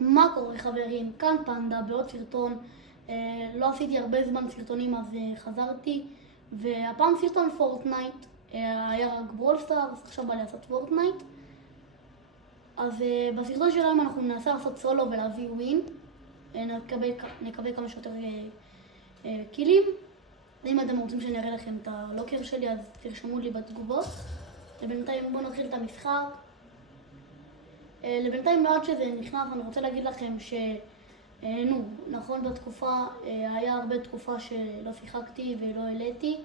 מה קורה חברים? כאן פנדה בעוד סרטון. לא עשיתי הרבה זמן סרטונים אז חזרתי, והפעם סרטון פורטנייט. היה רק ברול סטארס, עכשיו בא לי לעשות פורטנייט. אז בסרטון שלהם אנחנו ננסה לעשות סולו ולהביא ווין. נקבל כמה שיותר קילים. אם אתם רוצים שאני אראה לכם את הלוקר שלי אז תרשמו לי בתגובות. לבינתיים בואו נתחיל את המשחק. לבינתיים עד שזה נכנס אני רוצה להגיד לכם נכון בתקופה, היה הרבה תקופה שלא שיחקתי ולא העליתי,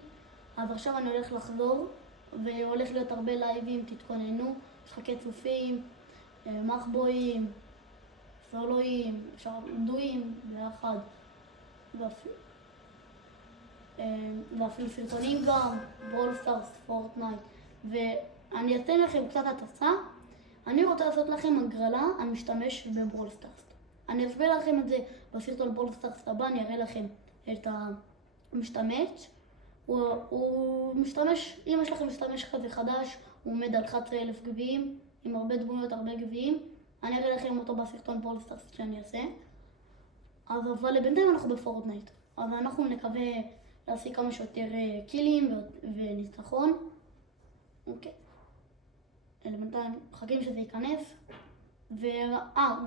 אז עכשיו אני הולך לחזור והולך להיות הרבה לייבים, תתכוננו, משחקי צופים, מחבואים, סולואים, אפשר דויים ביחד, ואפילו סרטונים גם, ברול סטארס, פורטנייט, ואני אתן לכם קצת הטסה. אני רוצה לעשות לכם הגרלה על משתמש בברול סטארס. אני אסביר לכם את זה בסרטון ברול סטארס הבא, אני אראה לכם את המשתמש. הוא משתמש, אם יש לכם משתמש כזה חדש, הוא עומד על 11,000 גביעים, עם הרבה דמויות, הרבה גביעים. אני אראה לכם אותו בסרטון ברול סטארס שאני אעשה. אבל לבינתיים אנחנו בפורטנייט. אז אנחנו נקווה להשיג כמה שיותר קילים וניצחון. אוקיי. בינתיים מחכים שזה ייכנס.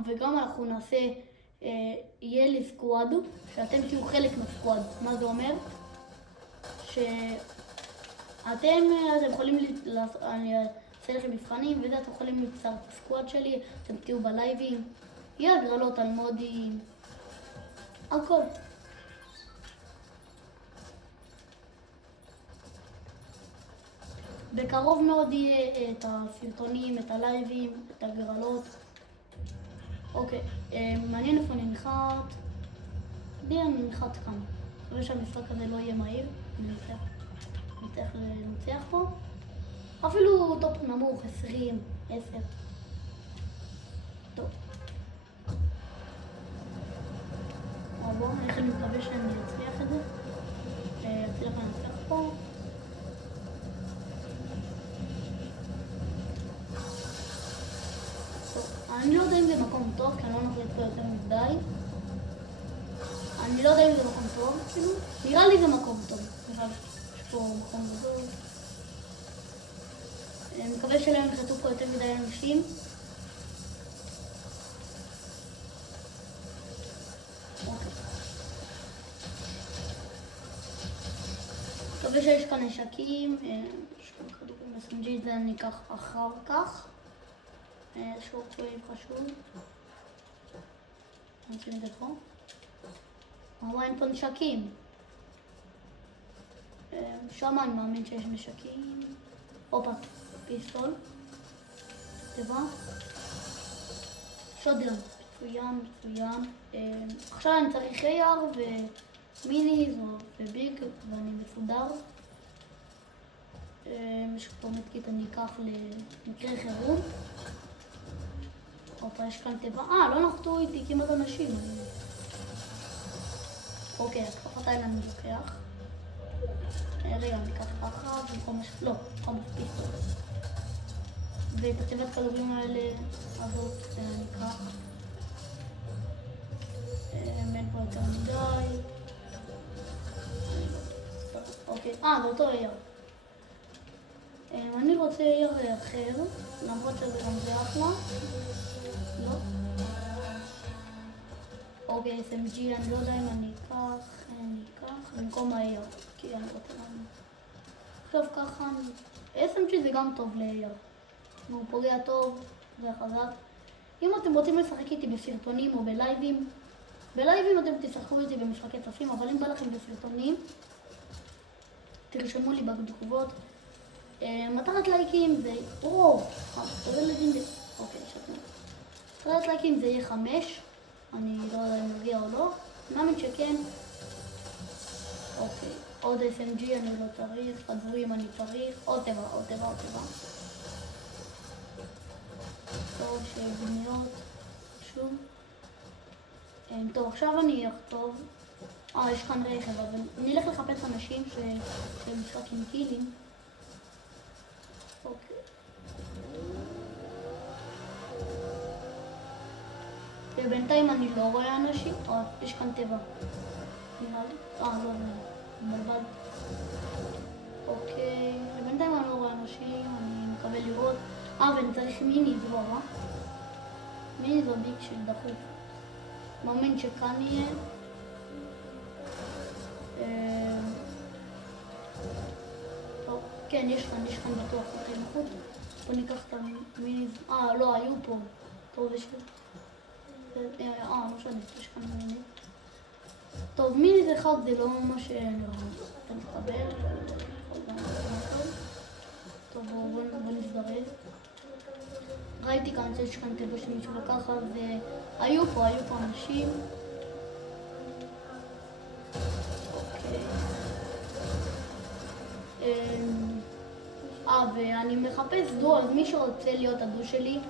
וגם אנחנו נעשה, יהיה לי סקוואד, שאתם תהיו חלק מהסקוואד. מה זה אומר? שאתם יכולים, אני אעשה לכם מבחנים וזה, אתם יכולים להצטרף לסקוואד שלי, אתם תהיו בלייבים, יהיה הגרלות על מודים, הכל. בקרוב מאוד יהיה את הסרטונים, את הלייבים, את הגרלות. אוקיי, מעניין איפה ננחת. אני ננחת כאן. אני חושב שהמשחק הזה לא יהיה מהיר. אני צריך לנצח פה. אפילו טופ נמוך, 20, 10. טוב. בואו, איך אני מקווה שאני אצליח את זה. אצליח לנצח פה. אני לא יודע אם זה מקום טוב, כי אני לא נחליט פה יותר מדי. אני לא יודע אם זה מקום טוב, כאילו. נראה לי זה מקום טוב. נראה לי יש פה מקום גדול. אני מקווה שלא ינחתו פה יותר מדי אנשים. מקווה שיש כאן נשקים. יש כאן כדורים SMG, זה אני אקח אחר כך. איזשהו קוויב חשוב. נשים את זה פה. אין פה נשקים. שם אני מאמין שיש נשקים. הופה, פיסטול. טבע. שוטגן. מצוין, מצוין. עכשיו אני צריך AR ומיניז וביג ואני מסודר. יש פה מדקית אני אקח למקרה חירום. הופה, יש כאן טבע. לא נחתו איתי כמעט אנשים. אוקיי, התקפת האלה אני לוקח. רגע, אני אקח ככה במקום לא, במקום פיסטול. ואת התיבת כדורים האלה הזאת אני אקח. אין פה יותר מדי. אוקיי, זה אותו AR. אני רוצה AR אחר, למרות שזה גם זה אחלה. לא. אוקיי, SMG, אני לא יודע אם אני אקח במקום ה-AR, כי אני רוצה להאמין. עכשיו ככה, SMG זה גם טוב ל-AR. הוא פוגע טוב, זה חזק. אם אתם רוצים לשחק איתי בסרטונים או בלייבים, אתם תשחקו איתי במשחקי צופים, אבל אם בא לכם בסרטונים, תרשמו לי בתגובות. מטרת לייקים זה... זה לג'ינדרי. אוקיי, שתנו. מטרת לייקים זה יהיה 5. אני לא יודע אם נגיע או לא. מאמין שכן. אוקיי. עוד SMG אני לא צריך. כדורים אני צריך. עוד טבע. טוב, שבניות. שוב. טוב, עכשיו אני אכתוב. יש כאן רכב, אבל נלך לחפש אנשים שמשחק עם קילים. אוקיי. ובינתיים אני לא רואה אנשים, יש כאן טבע. נראה לי. לא, מלבד. אוקיי, ובינתיים אני לא רואה אנשים, אני מקווה לראות. ואני צריך מיני דבורה. מיני זה ביג של דחוף. מאמין שכאן יהיה. כן, יש כאן בטוח אותי נחות. בוא ניקח את המיני... לא, היו פה. טוב, יש לי... לא שונה, יש כאן מיני. טוב, מיני זה אחד, זה לא ממש נראה. אתה מתקבל. טוב, בוא נזדרז. ראיתי כאן שיש כאן טבע שמישהו לקח, אז היו פה אנשים. ואני מחפש דו, אז מי שרוצה להיות הדו שלי,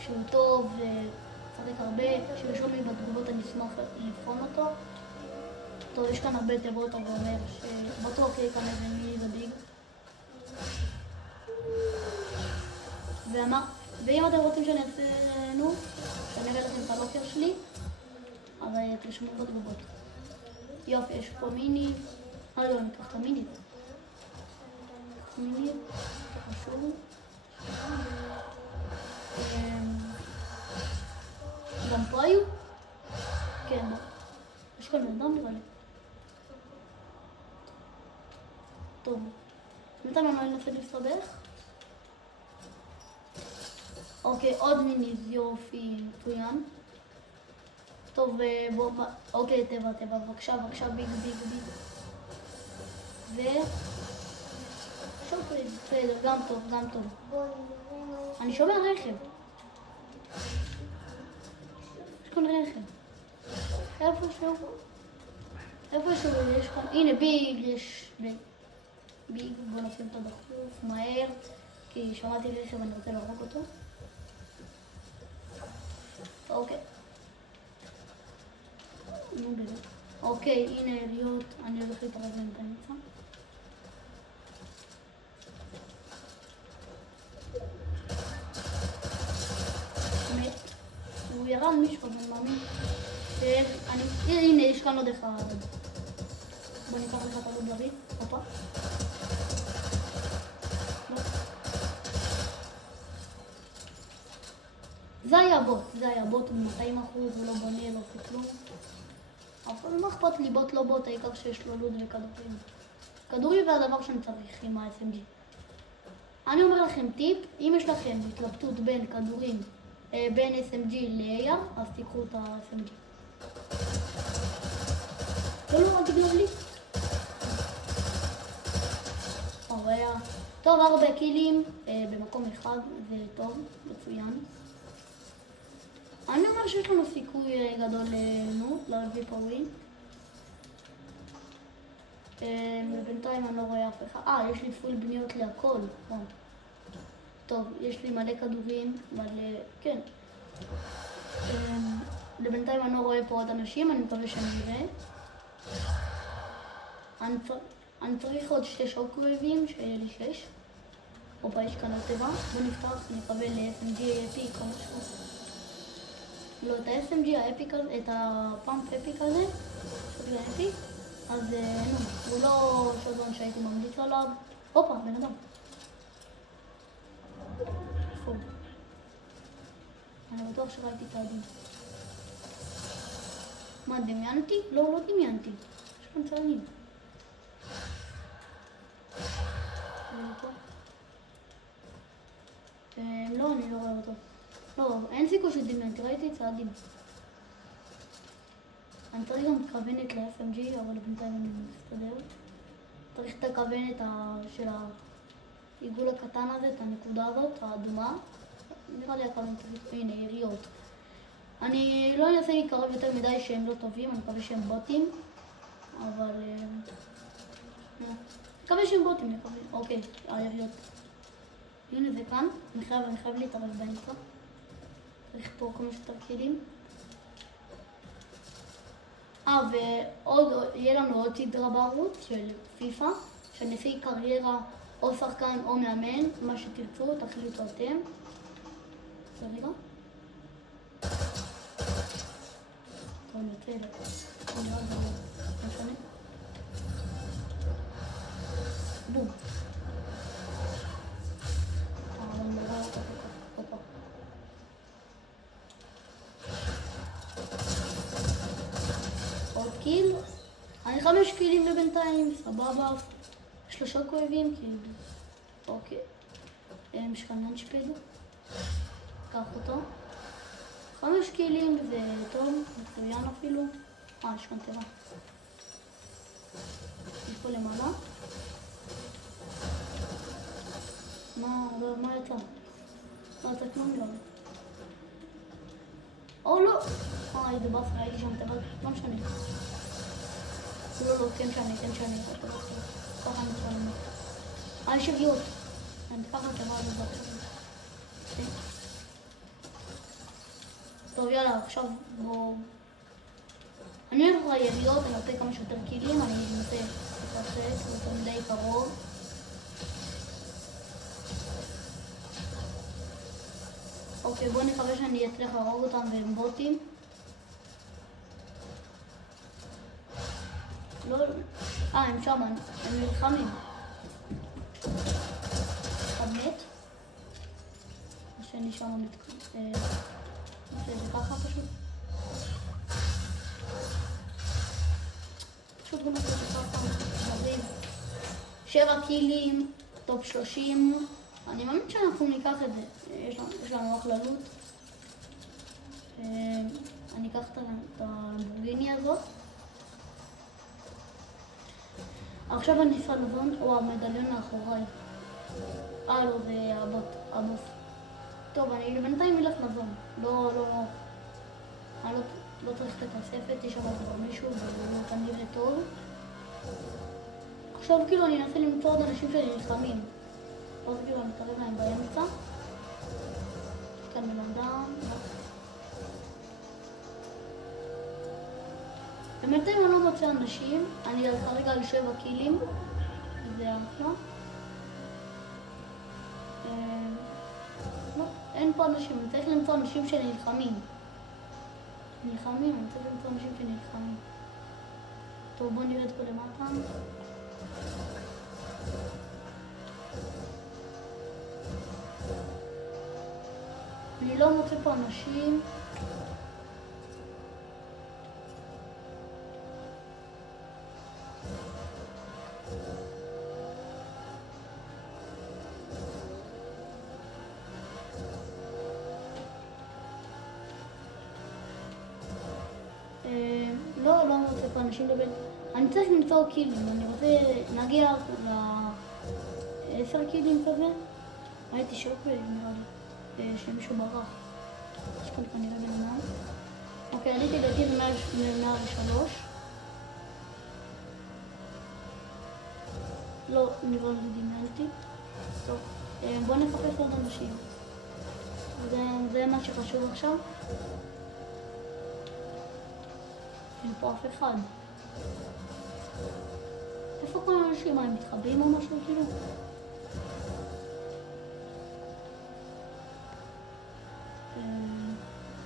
שהוא טוב וצריך הרבה, שירשום לי בתגובות, אני אשמח לבחון אותו. טוב, יש כאן הרבה תיבות, אבל אומר שבטוח יהיה כאן איזה מיני וביג. ואם אתם רוצים שאני אעשה, שאני אראה לכם את הלוקר שלי, אז תרשמו בתגובות. יופי, יש פה מיני. לא, אני אקח את המיני. מיני, חשוב. גם פה היו? כן, יש כאן אדם נראה לי. טוב, בינתיים אני אנסה להסתבך. אוקיי, עוד מיני, יופי, מצוין. טוב, אוקיי, טבע, בבקשה, ביג. שופרי, בסדר, גם טוב. אני שומע רכב. יש כאן רכב. איפשהו יש כאן, הנה ביג, יש ביג, בוא נשים אותו דחוף, מהר, כי שמעתי רכב ואני רוצה להרוג אותו. אוקיי. אוקיי, הנה יריות, אני הולך להתערב להם את האמצע. הוא ירה על מישהו, אני מאמין. הנה, יש כאן עוד אחד. בוא ניקח לך את הגלרי. הופה. זה היה בוט, ב-200%, הוא לא בונה, לא עושה כלום. אבל מה אכפת לי, בוט לא בוט, העיקר שיש לו לוד וכדורים. כדורים זה הדבר שאני צריך עם ה-SMG. אני אומר לכם טיפ, אם יש לכם התלבטות בין כדורים, בין SMG ל-AR, אז תיקחו את ה-SMG. לא, אל תגנוב לי. טוב, 4 קילים במקום אחד, זה טוב, מצוין. אני אומר שיש לנו סיכוי גדול להביא פה ווין. בינתיים אני לא רואה אף אחד. יש לי פול בניות להכל. טוב, יש לי מלא כדורים, כן. לבינתיים אני לא רואה פה עוד אנשים, אני מקווה שאני אראה. אני צריך עוד 2 שוקווייבים, שיהיה לי 6. הופה, יש כאן עוד טבע. בוא נפתח, נקבל ל-SMG אפיק או משהו. לא, את ה-SMG האפיק הזה, את הפאמפ אפיק הזה, שזה אפיק, אז הוא לא שזון שהייתי ממליץ עליו. הופה, בן אדם. אני בטוח שראיתי את העדים. מה, דמיינתי? לא דמיינתי. יש כאן צלמים. לא, אני לא רואה אותו. לא, אין סיכוי שדמיינתי, ראיתי צעדים. אני צריך גם כוונת ל-FMG, אבל בינתיים אני מסתדר. צריך את הכוונת של העיגול הקטן הזה, את הנקודה הזאת, האדומה. נראה לי הכוונת הזאת, הנה, יריות. אני לא אנסה להתקרב יותר מדי שהם לא טובים, אני מקווה שהם בוטים. אבל... מקווה שהם בוטים, אוקיי, היריות. הנה זה כאן, אני חייב להתערב באמצע. צריך פה כמה שיותר כלים. ועוד, יהיה לנו עוד סדרה בערוץ של פיפה, שאני אעשה קריירה או שחקן או מאמן, מה שתרצו, תחליטו אתם. רגע. כאלה. אני לא יודע, לא משנה. בום. אבל נראה אותה פה. הופה. עוד קיל. אני 5 קילים לבינתיים, סבבה. 3 כואבים, כאילו. אוקיי. משכנן שפדו. קח אותו. 5 קילים זה טוב, מצוין אפילו. יש כאן טבע. יש פה למעלה. מה יצא? לא יצא כלום לא. או לא! איזה באס, ראיתי שם טבע. לא משנה. לא, כן שאני. ככה אני משנה. יש שוויות. אני ככה טבע על זה. טוב, יאללה, עכשיו בואו... אני הולך ליריעות, אני רוצה כמה שיותר קילים, אני אנסה לתרחק, זה די קרוב. אוקיי, בואו נקווה שאני אצליח להרוג אותם והם בוטים. לא... הם שם, הם נלחמים. אחד מת. השני שם מתקדם. זה ככה פשוט. פשוט גם עושה את ככה. מריב. 7 קילים, טופ 30. אני מאמין שאנחנו ניקח את זה. יש לנו אחלה לוט. אני אקח את הלמבורגיני הזאת. עכשיו אני אסע לבון, או המדליון מאחוריי. לא, זה הבוס. טוב, אני בינתיים אלך לבון. אני לא צריך את הכספת, יש שם כבר מישהו, והוא כנראה טוב. עכשיו כאילו אני אנסה למצוא עוד אנשים שנלחמים. אז כאילו אני אתקרב להם באמצע. יש כאן בן אדם. בינתיים אני לא מוצא אנשים, אני כרגע על 7 קילים. זה אחלה. לא, אין פה אנשים, אני צריך למצוא אנשים שנלחמים. אני צריך למצוא אנשים שנלחמים. טוב, בוא נרד פה למטה. אני לא מוצא פה אנשים. לא מוצא פה אנשים לבין... אני צריך למצוא קילים, אני רוצה להגיע ל10 קילים כזה. הייתי שוק נראה לי שמישהו ברח. יש כאן כנראה בן אדם. אוקיי, עליתי לגיל 103. לא, נראה לי דמיינתי. טוב, בוא נחפש עוד אנשים. זה מה שחשוב עכשיו. אין פה אף אחד. איפה כל האנשים? הם מתחבאים או משהו כאילו?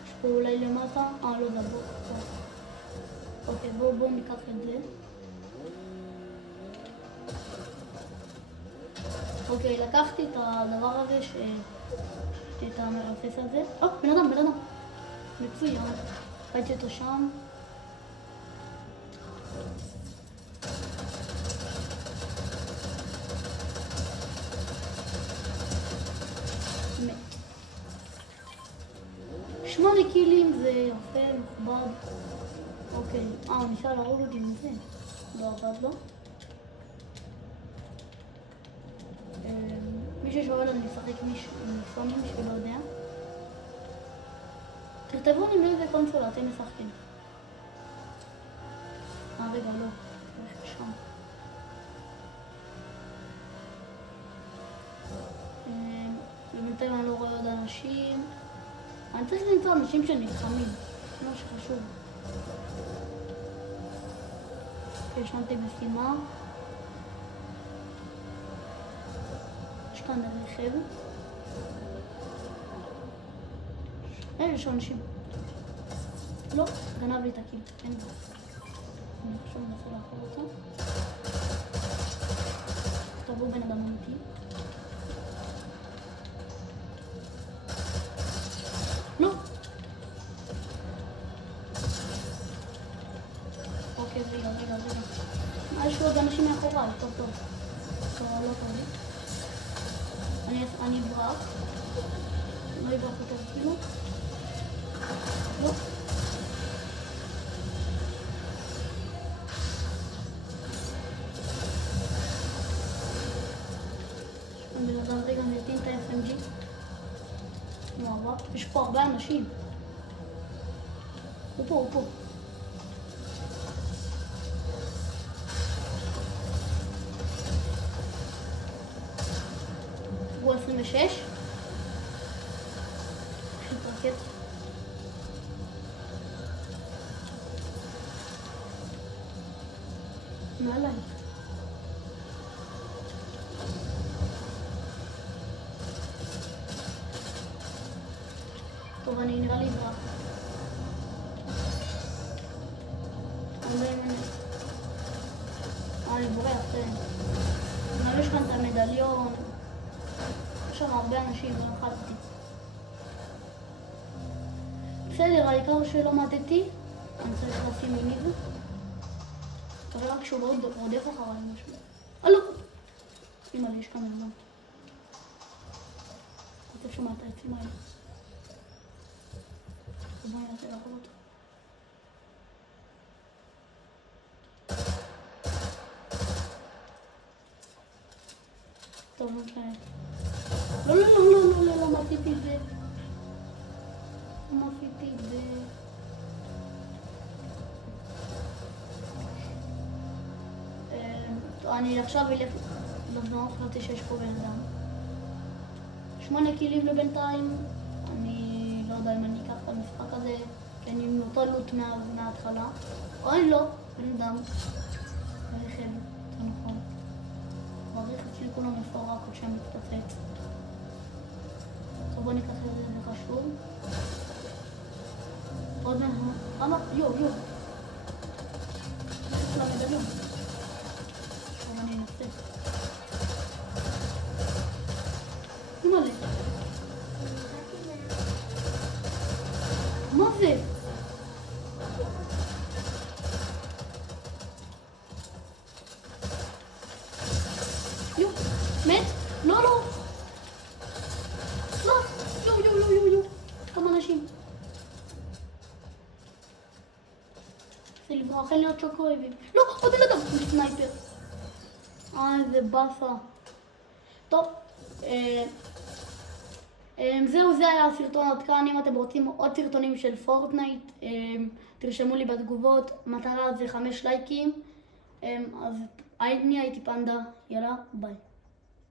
יש פה אולי למטה? לא זה בוא. אוקיי, בואו ניקח את זה. אוקיי, לקחתי את הדבר הזה, את המרפס הזה. בן אדם. מצוין. ראיתי אותו שם. מת. 8 קילים זה יפה, מכובד. אוקיי, הוא ניסה להרוג אותי מזה. לא עבד לו. מי ששואל אני משחק סוני, מי שלא יודע. תכתבו לי מאיזה קונסול אתם משחקים. רגע, לא. שם. ובינתיים אני לא רואה עוד אנשים. אני צריך למצוא אנשים שנלחמים. זה מה שחשוב. השלמתי משימה. יש כאן רכב. יש אנשים. לא, גנב לי את הקיל, אין בעיה. אני עכשיו מנסה לאכול אותה. תבוא בן אדם אמיתי. לא! אוקיי, רגע. יש לו עוד אנשים מאחוריי, טוב. טוב, לא טוב לי. אני אברח. לא אברח יותר כאילו. לא. בן אדם רגע נתין את ה-FMG. יש פה הרבה אנשים. הוא פה. הוא 26. מתרקט. מעליי. טוב, אני נראה לי אברח. אני בורח, נראה יש כאן את המדליון. יש שם הרבה אנשים, לא נחלתי. בסדר, העיקר שלא מתתי. אני צריך לשים מיניב. אבל רק שהוא רודף אחריי משהו. לא! אמא לי, יש כאן מלמד. כותב שומע את העצים האלה. בואי ננסה לאכול אותו. טוב, לא משנה. לא, מה עשיתי את זה? אני עכשיו אלך לבנות, חשבתי שיש פה בן אדם. 8 קילים לבינתיים. אני לא יודע אם אני אקח את המשחק הזה, כי אני עם אותו לוט מההתחלה. או אני לא, בן אדם. ברכב, זה נכון. ברכב שלי כולו מפורק עוד שם מתפצץ. טוב, בוא ניקח את זה, זה חשוב. עוד מעט, יו. יש לה מדליון. טוב, אני אנסה. מלא. מה זה? יו, מת? לא. יו. כמה אנשים. זה לברוח, אין לי עוד שוקויבים. לא, עוד בן אדם, סנייפר. איזה באסה. טוב, זהו, זה היה הסרטון עד כאן. אם אתם רוצים עוד סרטונים של פורטנייט, תרשמו לי בתגובות. מטרה זה 5 לייקים. אז אני הייתי פנדה, יאללה, ביי.